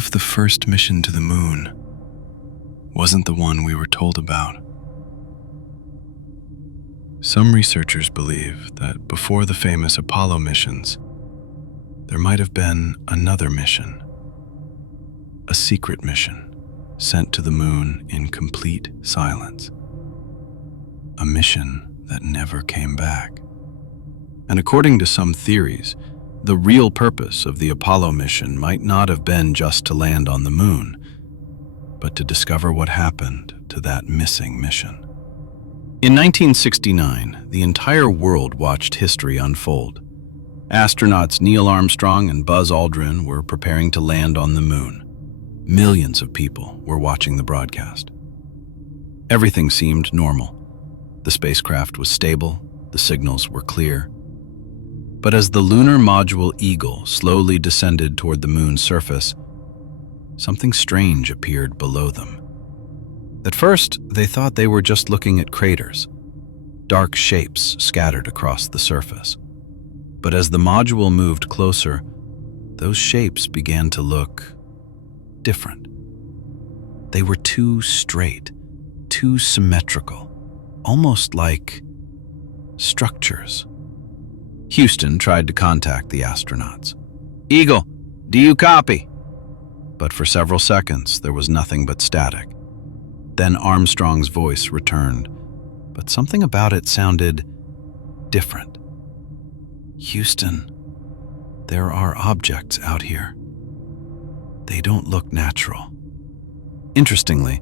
if the first mission to the moon wasn't the one we were told about? Some researchers believe that before the famous Apollo missions, there might have been another mission, a secret mission sent to the moon in complete silence, a mission that never came back. And according to some theories, the real purpose of the Apollo mission might not have been just to land on the moon, but to discover what happened to that missing mission. In 1969, the entire world watched history unfold. Astronauts Neil Armstrong and Buzz Aldrin were preparing to land on the moon. Millions of people were watching the broadcast. Everything seemed normal. The spacecraft was stable, the signals were clear. But as the lunar module Eagle slowly descended toward the moon's surface, something strange appeared below them. At first, they thought they were just looking at craters, dark shapes scattered across the surface. But as the module moved closer, those shapes began to look different. They were too straight, too symmetrical, almost like structures. Houston tried to contact the astronauts. "Eagle, do you copy?" But for several seconds, there was nothing but static. Then Armstrong's voice returned, but something about it sounded different. "Houston, there are objects out here. They don't look natural." Interestingly,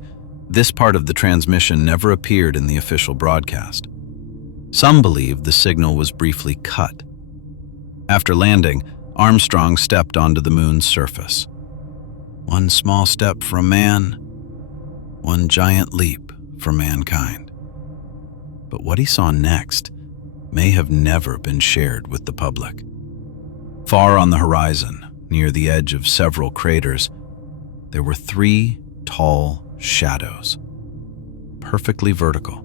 this part of the transmission never appeared in the official broadcast. Some believe the signal was briefly cut. After landing, Armstrong stepped onto the moon's surface. One small step for man, one giant leap for mankind. But what he saw next may have never been shared with the public. Far on the horizon, near the edge of several craters, there were 3 tall shadows, perfectly vertical,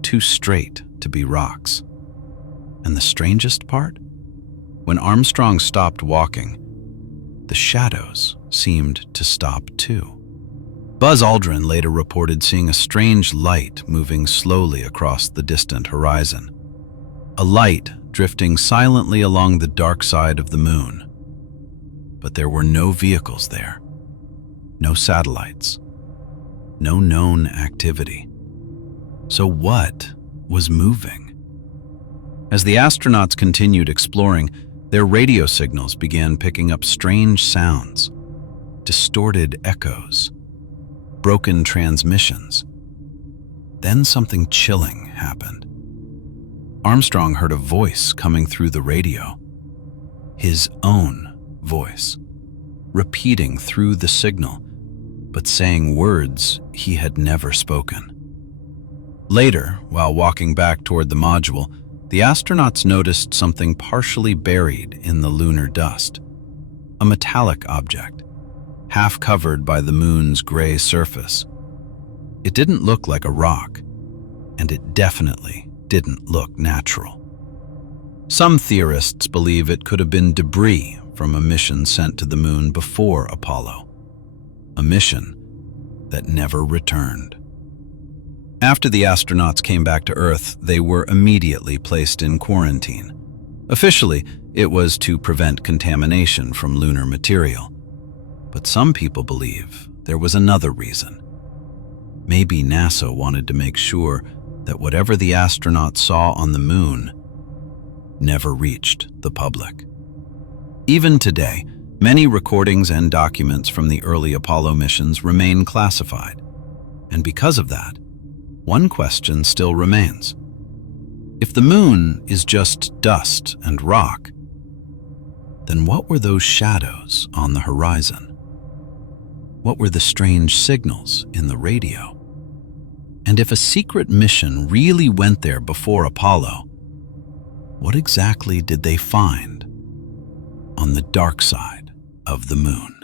too straight to be rocks. And the strangest part? When Armstrong stopped walking, the shadows seemed to stop too. Buzz Aldrin later reported seeing a strange light moving slowly across the distant horizon. A light drifting silently along the dark side of the moon. But there were no vehicles there, no satellites, no known activity. So what was moving? As the astronauts continued exploring, their radio signals began picking up strange sounds, distorted echoes, broken transmissions. Then something chilling happened. Armstrong heard a voice coming through the radio, his own voice, repeating through the signal, but saying words he had never spoken. Later, while walking back toward the module, the astronauts noticed something partially buried in the lunar dust, a metallic object, half covered by the moon's gray surface. It didn't look like a rock, and it definitely didn't look natural. Some theorists believe it could have been debris from a mission sent to the moon before Apollo, a mission that never returned. After the astronauts came back to Earth, they were immediately placed in quarantine. Officially, it was to prevent contamination from lunar material. But some people believe there was another reason. Maybe NASA wanted to make sure that whatever the astronauts saw on the moon never reached the public. Even today, many recordings and documents from the early Apollo missions remain classified. And because of that, one question still remains. If the moon is just dust and rock, then what were those shadows on the horizon? What were the strange signals in the radio? And if a secret mission really went there before Apollo, what exactly did they find on the dark side of the moon?